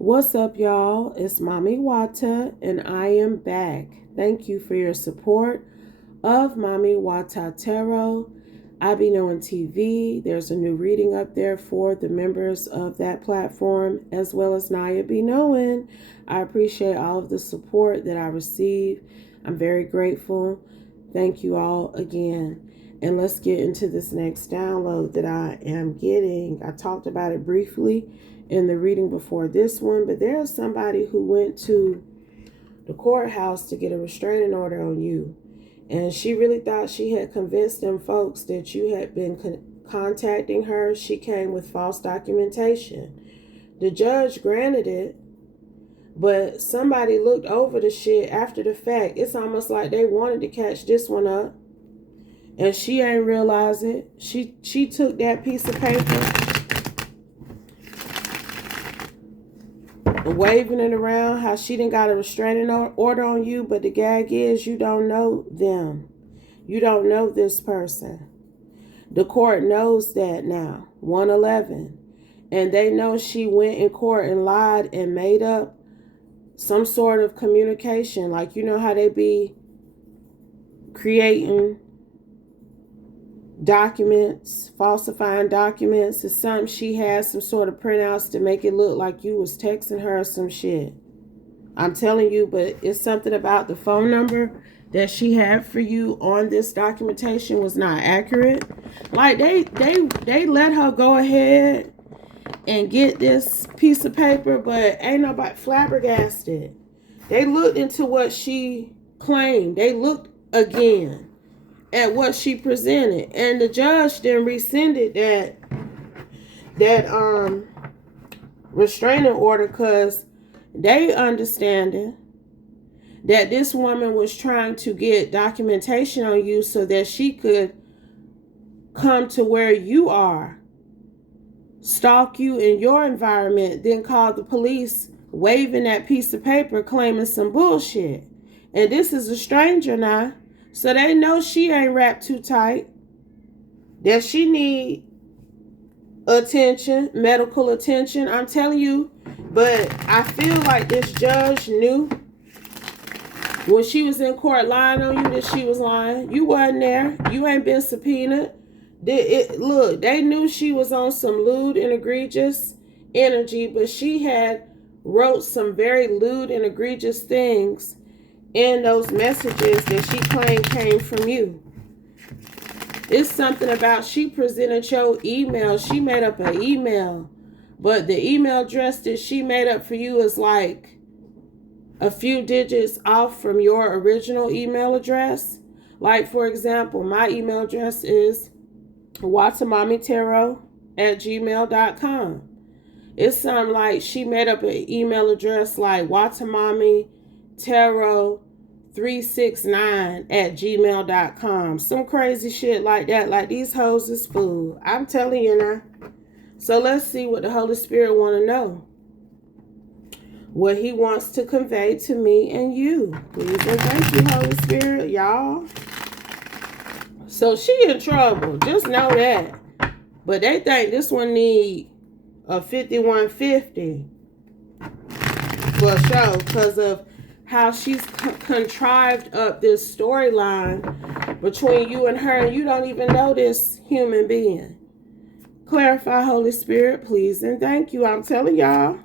What's up, y'all? It's Mommy Wata, and I am back. Thank you for your support of Mommy Wata Tarot. I Be Knowing TV. There's a new reading up there for the members of that platform, as well as Naya Be Knowing. I appreciate all of the support that I receive. I'm very grateful. Thank you all again. And let's get into this next download that I am getting. I talked about it briefly in the reading before this one, but there's somebody who went to the courthouse to get a restraining order on you, and she really thought she had convinced them folks that you had been contacting her. She came with false documentation. The judge granted it, but somebody looked over the shit after the fact. It's almost like they wanted to catch this one up, and she ain't realize it. She took that piece of paper, waving it around how she didn't got a restraining order on you, but the gag is you don't know them. You don't know this person. The court knows that now, 111. And they know she went in court and lied and made up some sort of communication. Like, you know how they be creating documents, falsifying documents. It's something she has, some sort of printouts to make it look like you was texting her some shit. I'm telling you, but it's something about the phone number that she had for you on this documentation was not accurate. Like they let her go ahead and get this piece of paper, but ain't nobody flabbergasted. They looked into what she claimed. They looked again at what she presented, and the judge then rescinded that restraining order because they understanding that this woman was trying to get documentation on you so that she could come to where you are, stalk you in your environment, then call the police waving that piece of paper claiming some bullshit. And this is a stranger now, so they know she ain't wrapped too tight, that she need attention, medical attention. I'm telling you, but I feel like this judge knew when she was in court lying on you that she was lying. You wasn't there. You ain't been subpoenaed. Look, they knew she was on some lewd and egregious energy, but she had wrote some very lewd and egregious things in those messages that she claimed came from you. It's something about she presented your email. She made up an email, but the email address that she made up for you is like a few digits off from your original email address. Like, for example, my email address is watamamitaro@gmail.com. It's something like she made up an email address like watamamitaro369@gmail.com. Some crazy shit like that. Like, these hoes is fool. I'm telling you now. So let's see what the Holy Spirit want to know. What he wants to convey to me and you. Please and thank you, Holy Spirit, y'all. So she in trouble. Just know that. But they think this one need a 5150 for sure, because of how she's contrived up this storyline between you and her, and you don't even know this human being. Clarify, Holy Spirit, please and thank you. I'm telling y'all.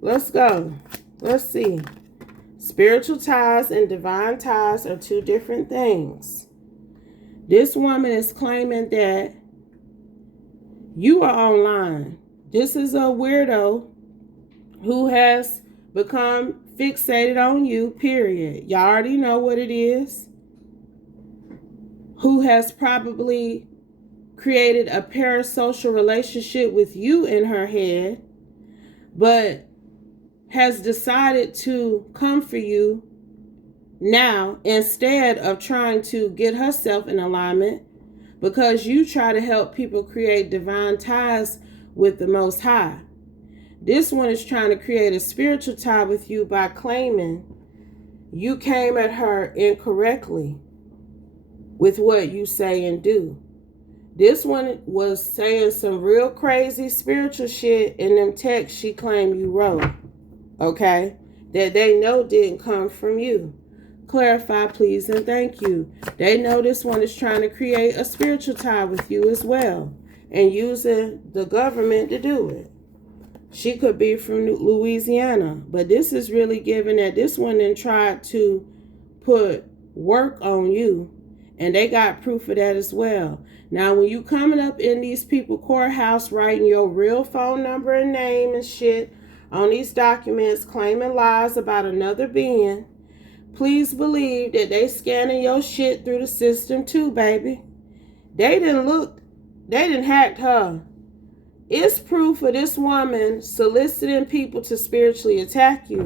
Let's go. Let's see. Spiritual ties and divine ties are two different things. This woman is claiming that you are online. This is a weirdo who has become fixated on you, period. Y'all already know what it is. Who has probably created a parasocial relationship with you in her head, but has decided to come for you now instead of trying to get herself in alignment, because you try to help people create divine ties with the Most High. This one is trying to create a spiritual tie with you by claiming you came at her incorrectly with what you say and do. This one was saying some real crazy spiritual shit in them texts she claimed you wrote. okay, that they know didn't come from you. Clarify, please, and thank you. They know this one is trying to create a spiritual tie with you as well and using the government to do it. She could be from Louisiana, but this is really giving that this one then tried to put work on you, and they got proof of that as well. Now, when you coming up in these people courthouse writing your real phone number and name and shit on these documents, claiming lies about another being, please believe that they scanning your shit through the system too, baby. They didn't hack her. It's proof of this woman soliciting people to spiritually attack you.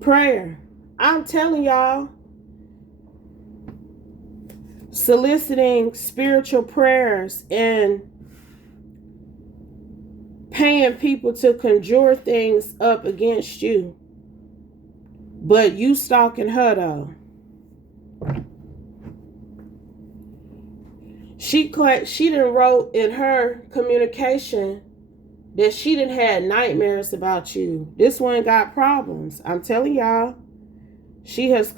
Prayer. I'm telling y'all, soliciting spiritual prayers and paying people to conjure things up against you. But you stalking her though. She done wrote in her communication that she done had nightmares about you. This one got problems. I'm telling y'all. She has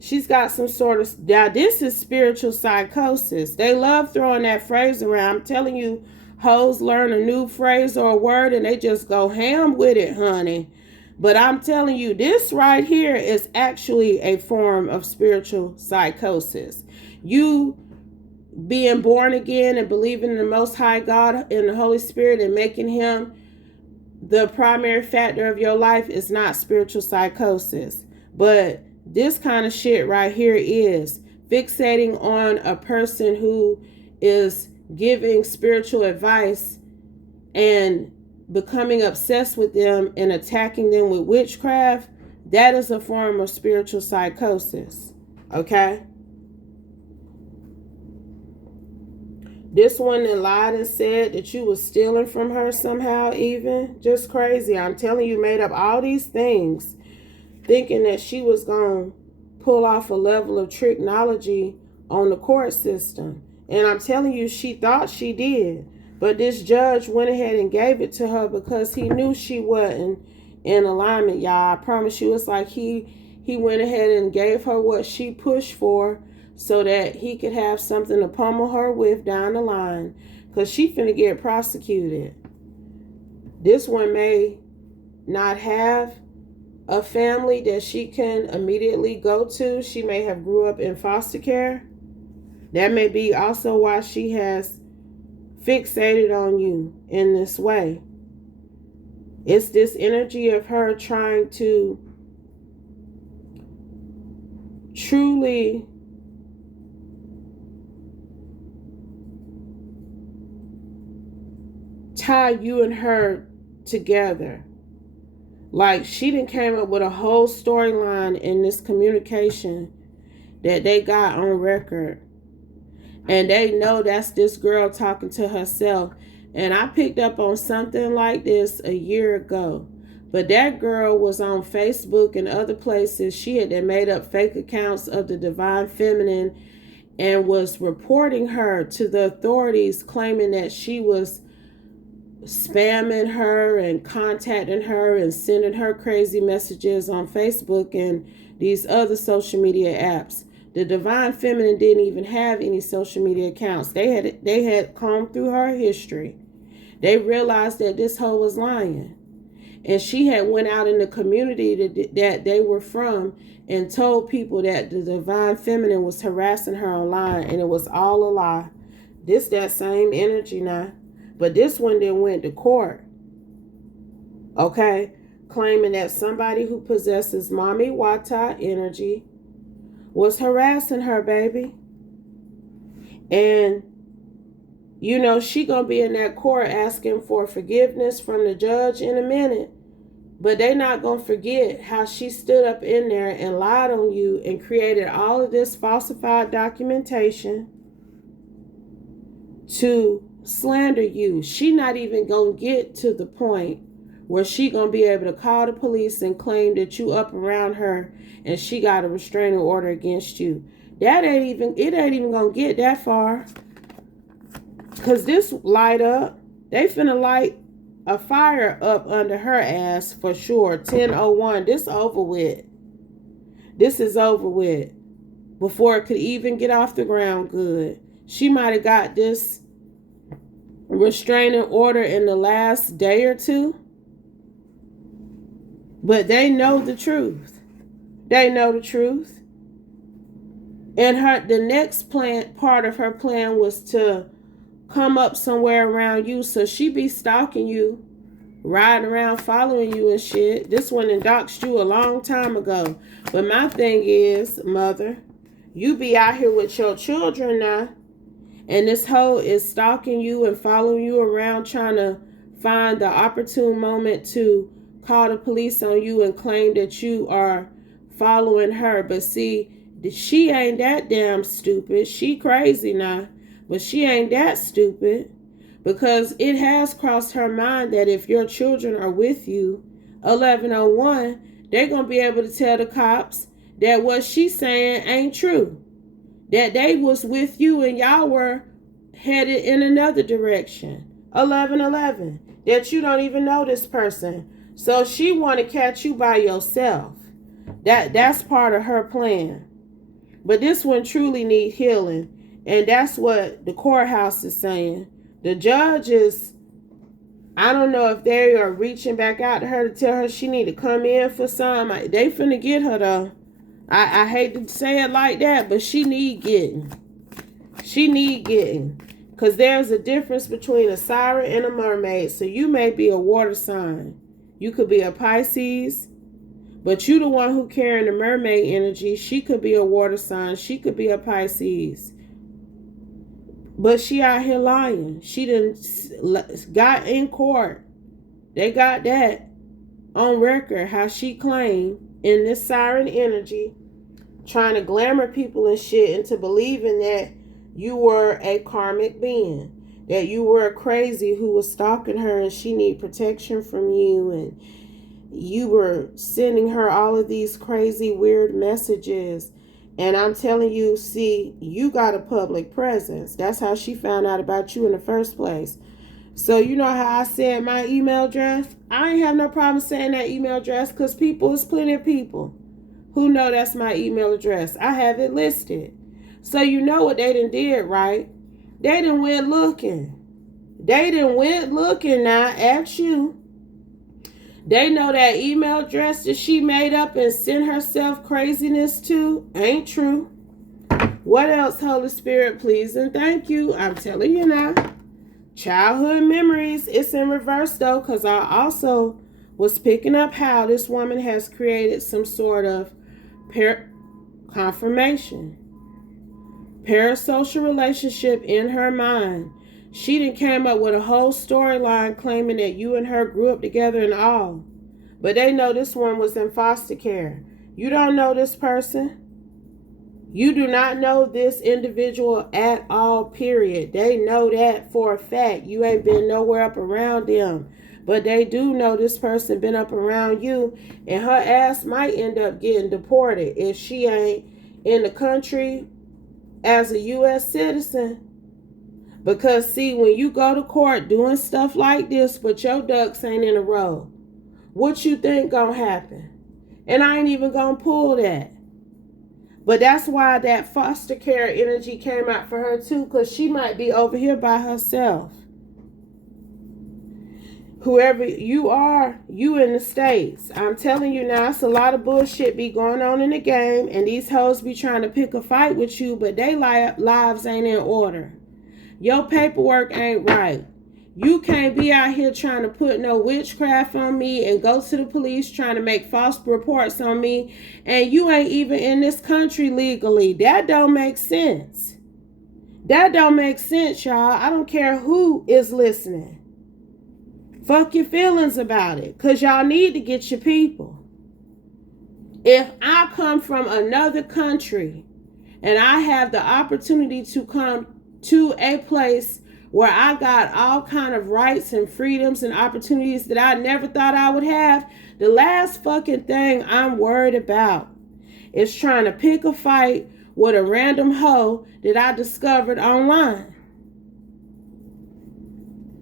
she's got some sort of, now this is spiritual psychosis. They love throwing that phrase around. I'm telling you, hoes learn a new phrase or a word and they just go ham with it, honey. But I'm telling you, this right here is actually a form of spiritual psychosis. You being born again and believing in the Most High God and the Holy Spirit and making him the primary factor of your life is not spiritual psychosis. But this kind of shit right here is fixating on a person who is giving spiritual advice and becoming obsessed with them and attacking them with witchcraft. That is a form of spiritual psychosis. Okay? This one that lied and said that you was stealing from her somehow even. Just crazy. I'm telling you, made up all these things thinking that she was going to pull off a level of technology on the court system. And I'm telling you, she thought she did. But this judge went ahead and gave it to her because he knew she wasn't in alignment, y'all. I promise you, it's like he went ahead and gave her what she pushed for, so that he could have something to pummel her with down the line. Because she finna get prosecuted. This one may not have a family that she can immediately go to. She may have grew up in foster care. That may be also why she has fixated on you in this way. It's this energy of her trying to truly tie you and her together. Like, she done came up with a whole storyline in this communication that they got on record. And they know that's this girl talking to herself. And I picked up on something like this a year ago. But that girl was on Facebook and other places. She had made up fake accounts of the Divine Feminine and was reporting her to the authorities, claiming that she was spamming her and contacting her and sending her crazy messages on Facebook and these other social media apps. The Divine Feminine didn't even have any social media accounts. They had combed through her history. They realized that this hoe was lying. And she had went out in the community that they were from and told people that the Divine Feminine was harassing her online, and it was all a lie. That same energy now. But this one then went to court, okay, claiming that somebody who possesses Mami Wata energy was harassing her, baby. And, you know, she gonna be in that court asking for forgiveness from the judge in a minute. But they not gonna forget how she stood up in there and lied on you and created all of this falsified documentation to slander you. She not even gonna get to the point where she gonna be able to call the police and claim that you up around her and she got a restraining order against you. It ain't even gonna get that far. Cause this light up, they finna light a fire up under her ass for sure. 10:01. This over with. This is over with. Before it could even get off the ground good. She might have got this restraining order in the last day or two. But they know the truth. They know the truth. And the next part of her plan was to come up somewhere around you. So she be stalking you, riding around, following you and shit. This one doxed you a long time ago. But my thing is, mother, you be out here with your children now. And this hoe is stalking you and following you around, trying to find the opportune moment to call the police on you and claim that you are following her. But see, she ain't that damn stupid. She crazy now, but she ain't that stupid, because it has crossed her mind that if your children are with you, 11:01, they're going to be able to tell the cops that what she's saying ain't true. That they was with you and y'all were headed in another direction. 11:11. That you don't even know this person. So she want to catch you by yourself. That's part of her plan. But this one truly need healing. And that's what the courthouse is saying. The judge is, I don't know if they are reaching back out to her to tell her she need to come in for some. They finna get her though. I hate to say it like that, but she need getting. She need getting. Because there's a difference between a siren and a mermaid. So you may be a water sign. You could be a Pisces. But you the one who carrying the mermaid energy. She could be a water sign. She could be a Pisces. But she out here lying. She done got in court. They got that on record. How she claimed in this siren energy, trying to glamour people and shit into believing that you were a karmic being, that you were a crazy who was stalking her and she need protection from you, and you were sending her all of these crazy weird messages. And I'm telling you, see, you got a public presence. That's how she found out about you in the first place. So you know how I said my email address? I ain't have no problem saying that email address, because there's plenty of people who know that's my email address. I have it listed. So you know what they done did, right? They done went looking. They done went looking now at you. They know that email address that she made up and sent herself craziness to ain't true. What else, Holy Spirit, please and thank you. I'm telling you now. Childhood memories. It's in reverse though, because I also was picking up how this woman has created some sort of confirmation. Parasocial relationship in her mind. She done came up with a whole storyline claiming that you and her grew up together and all. But they know this one was in foster care. You don't know this person. You do not know this individual at all, period. They know that for a fact. You ain't been nowhere up around them. But they do know this person been up around you, and her ass might end up getting deported if she ain't in the country as a U.S. citizen. Because see, when you go to court doing stuff like this, but your ducks ain't in a row, what you think gonna happen? And I ain't even gonna pull that. But that's why that foster care energy came out for her too, because she might be over here by herself. Whoever you are, you in the States. I'm telling you now, it's a lot of bullshit be going on in the game, and these hoes be trying to pick a fight with you, but they lives ain't in order. Your paperwork ain't right. You can't be out here trying to put no witchcraft on me and go to the police trying to make false reports on me, and you ain't even in this country legally. That don't make sense. That don't make sense, y'all. I don't care who is listening. Fuck your feelings about it, because y'all need to get your people. If I come from another country and I have the opportunity to come to a place where I got all kind of rights and freedoms and opportunities that I never thought I would have, the last fucking thing I'm worried about is trying to pick a fight with a random hoe that I discovered online.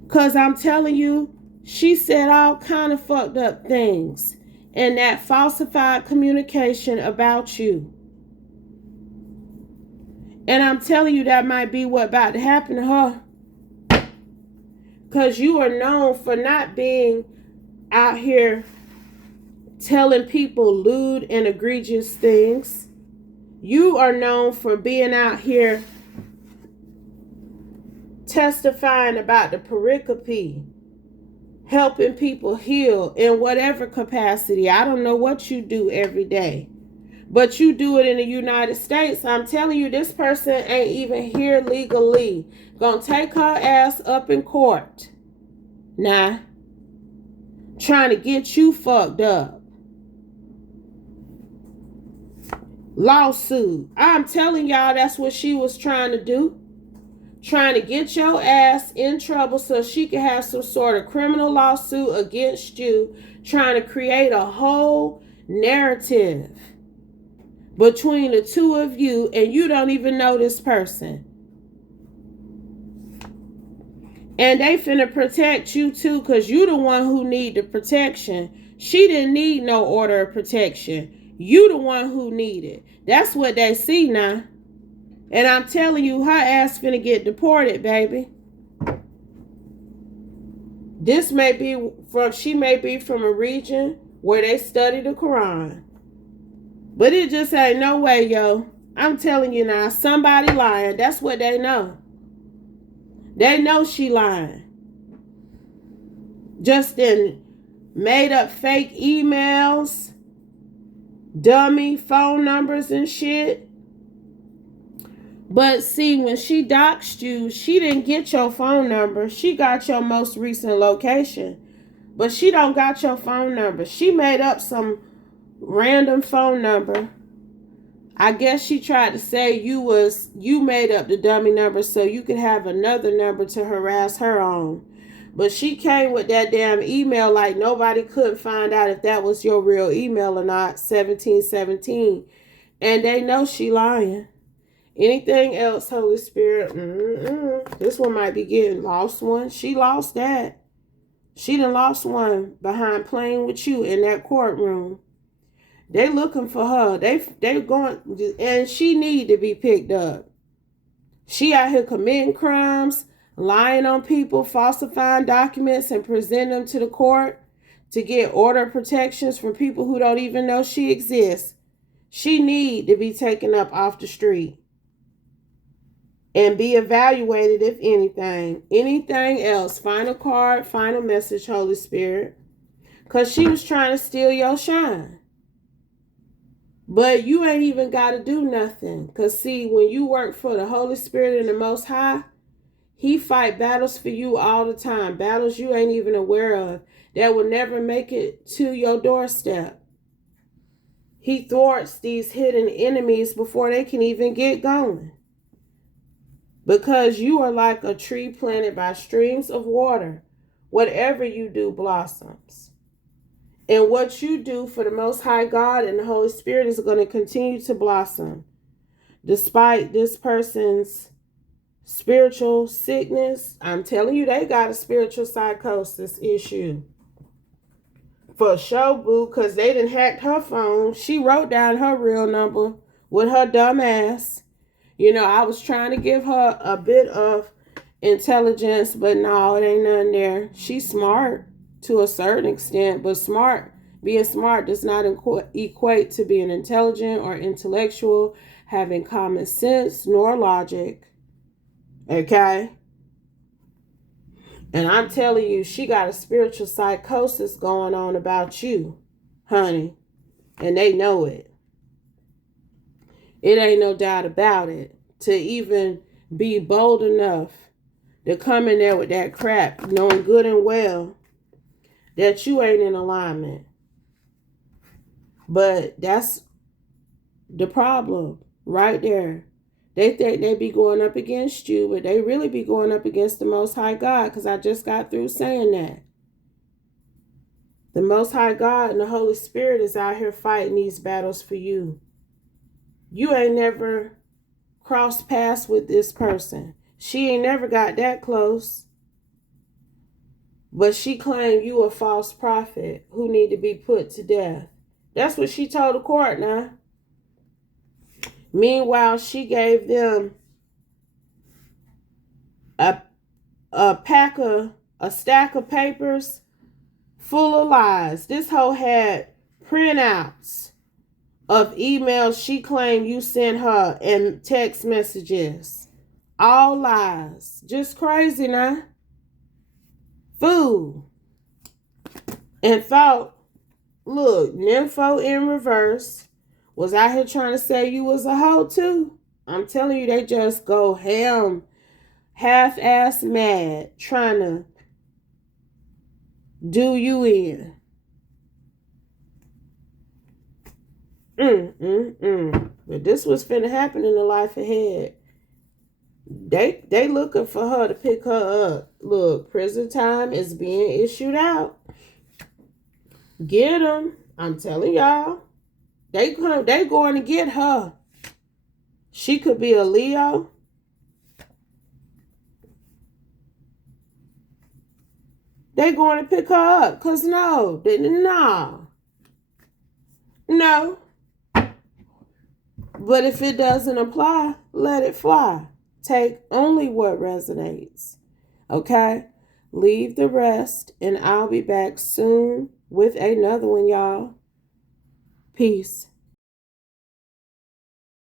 Because I'm telling you, She said all kind of fucked up things in that falsified communication about you. And I'm telling you, that might be what about to happen to her. Because you are known for not being out here telling people lewd and egregious things. You are known for being out here testifying about the pericope, helping people heal in whatever capacity. I don't know what you do every day, but you do it in the United States. I'm telling you, this person ain't even here legally. Gonna take her ass up in court. Nah. Trying to get you fucked up. Lawsuit. I'm telling y'all, that's what she was trying to do. Trying to get your ass in trouble so she could have some sort of criminal lawsuit against you. Trying to create a whole narrative between the two of you, and you don't even know this person. And they finna protect you too, because you the one who need the protection. She didn't need no order of protection. You the one who need it. That's what they see now. And I'm telling you, her ass finna get deported, baby. This may be from, she may be from a region where they study the Quran. But it just ain't no way, yo. I'm telling you now, somebody lying. That's what they know. They know she lying. Just in made up fake emails, dummy phone numbers and shit. But see, when she doxed you, she didn't get your phone number. She got your most recent location. But she don't got your phone number. She made up some random phone number. I guess she tried to say you made up the dummy number so you could have another number to harass her on. But she came with that damn email like nobody could find out if that was your real email or not, 1717. And they know she lying. Anything else, Holy Spirit? This one might be getting lost one. She lost that. She done lost one behind playing with you in that courtroom. They looking for her. They going, and she need to be picked up. She out here committing crimes, lying on people, falsifying documents, and presenting them to the court to get order protections from people who don't even know she exists. She need to be taken up off the street and be evaluated, if anything. Anything else? Final card, final message, Holy Spirit. Because she was trying to steal your shine. But you ain't even got to do nothing. Because see, when you work for the Holy Spirit and the Most High, He fight battles for you all the time. Battles you ain't even aware of. That will never make it to your doorstep. He thwarts these hidden enemies before they can even get going. Because you are like a tree planted by streams of water. Whatever you do blossoms. And what you do for the Most High God and the Holy Spirit is going to continue to blossom. Despite this person's spiritual sickness, I'm telling you, they got a spiritual psychosis issue. For sure, boo, because they done hacked her phone. She wrote down her real number with her dumb ass. You know, I was trying to give her a bit of intelligence, but no, it ain't nothing there. She's smart to a certain extent, but being smart does not equate to being intelligent or intellectual, having common sense nor logic. Okay? And I'm telling you, she got a spiritual psychosis going on about you, honey. And they know it. It ain't no doubt about it. To even be bold enough to come in there with that crap, knowing good and well that you ain't in alignment. But that's the problem right there. They think they be going up against you, but they really be going up against the Most High God, because I just got through saying that. The Most High God and the Holy Spirit is out here fighting these battles for you. You ain't never crossed paths with this person. She ain't never got that close. But she claimed you a false prophet who need to be put to death. That's what she told the court now. Meanwhile, she gave them a stack of papers full of lies. This hoe had printouts of emails she claimed you sent her and text messages. All lies. Just crazy now. Fool. And thought, look, nympho in reverse was out here trying to say you was a hoe too. I'm telling you, they just go ham, half-ass mad, trying to do you in. But this was finna happen in the life ahead. They looking for her to pick her up. Look, prison time is being issued out. Get them. I'm telling y'all. They going to get her. She could be a Leo. They going to pick her up. Because no. But if it doesn't apply, let it fly. Take only what resonates. Okay? Leave the rest, and I'll be back soon with another one, y'all. Peace.